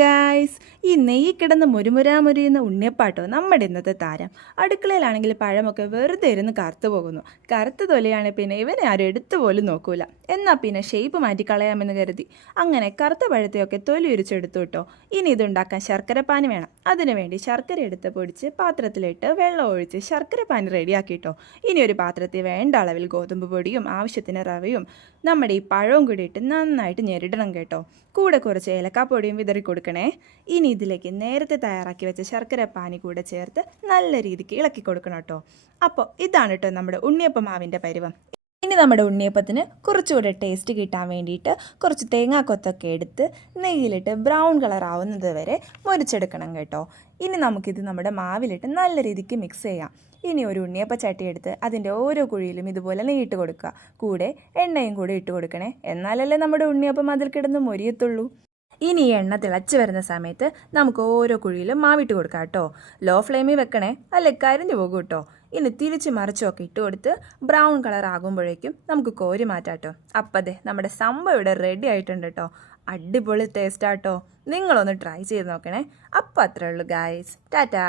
Guys, ഈ നെയ്യ് കിടന്ന് മുരുമുരാമുരിയുന്ന ഉണ്ണിയപ്പാട്ടോ നമ്മുടെ ഇന്നത്തെ താരം. അടുക്കളയിലാണെങ്കിൽ പഴമൊക്കെ വെറുതെ ഇരുന്ന് കറുത്തു പോകുന്നു. കറുത്ത തൊലിയാണെങ്കിൽ പിന്നെ ഇവനെ ആരും എടുത്തു പോലും നോക്കൂല. എന്നാൽ പിന്നെ ഷേപ്പ് മാറ്റി കളയാമെന്ന് കരുതി അങ്ങനെ കറുത്ത പഴത്തെയൊക്കെ തൊലി ഉരിച്ചെടുത്തു കേട്ടോ. ഇനി ഇതുണ്ടാക്കാൻ ശർക്കരപ്പാനി വേണം. അതിനുവേണ്ടി ശർക്കര എടുത്ത് പൊടിച്ച് പാത്രത്തിലിട്ട് വെള്ളം ഒഴിച്ച് ശർക്കരപ്പാനി റെഡിയാക്കിട്ടോ. ഇനി ഒരു പാത്രത്തിൽ വേണ്ട അളവിൽ ഗോതമ്പ് പൊടിയും ആവശ്യത്തിന് റവയും നമ്മുടെ ഈ പഴവും കൂടി ഇട്ട് നന്നായിട്ട് ഞെരിടണം കേട്ടോ. കൂടെ കുറച്ച് ഏലക്കാപ്പൊടിയും വിതറി കൊടുക്കണേ. ഇനി ഇതിലേക്ക് നേരത്തെ തയ്യാറാക്കി വെച്ച ശർക്കര പാനി കൂടെ ചേർത്ത് നല്ല രീതിക്ക് ഇളക്കി കൊടുക്കണം കേട്ടോ. അപ്പോൾ ഇതാണ് കേട്ടോ നമ്മുടെ ഉണ്ണിയപ്പം മാവിൻ്റെ പരുവം. ഇനി നമ്മുടെ ഉണ്ണിയപ്പത്തിന് കുറച്ചുകൂടെ ടേസ്റ്റ് കിട്ടാൻ വേണ്ടിയിട്ട് കുറച്ച് തേങ്ങാക്കൊത്തൊക്കെ എടുത്ത് നെയ്യിലിട്ട് ബ്രൗൺ കളർ ആവുന്നത് വരെ മുരിച്ചെടുക്കണം കേട്ടോ. ഇനി നമുക്കിത് നമ്മുടെ മാവിലിട്ട് നല്ല രീതിക്ക് മിക്സ് ചെയ്യാം. ഇനി ഒരു ഉണ്ണിയപ്പ ചട്ടി എടുത്ത് അതിൻ്റെ ഓരോ കുഴിയിലും ഇതുപോലെ നെയ്യിട്ട് കൊടുക്കുക. കൂടെ എണ്ണയും കൂടി ഇട്ട് കൊടുക്കണേ. എന്നാലല്ലേ നമ്മുടെ ഉണ്ണിയപ്പം അതിൽ കിടന്ന് മൊരിയത്തുള്ളൂ. ഇനി ഈ എണ്ണ തിളച്ച് വരുന്ന സമയത്ത് നമുക്ക് ഓരോ കുഴിയിലും മാവിട്ട് കൊടുക്കാം കേട്ടോ. ലോ ഫ്ലെയിമിൽ വെക്കണേ, അല്ലെ കരിഞ്ഞു പോകും കേട്ടോ. ഇനി തിരിച്ച് മറിച്ചൊക്കെ ഇട്ട് കൊടുത്ത് ബ്രൗൺ കളർ ആകുമ്പോഴേക്കും നമുക്ക് കോരി മാറ്റാം കേട്ടോ. അപ്പതേ നമ്മുടെ സംഭവം ഇവിടെ റെഡി ആയിട്ടുണ്ട് കേട്ടോ. അടിപൊളി ടേസ്റ്റാട്ടോ. നിങ്ങളൊന്ന് ട്രൈ ചെയ്ത് നോക്കണേ. അപ്പം അത്രേ ഉള്ളൂ ഗായ്സ്. ടാറ്റാ.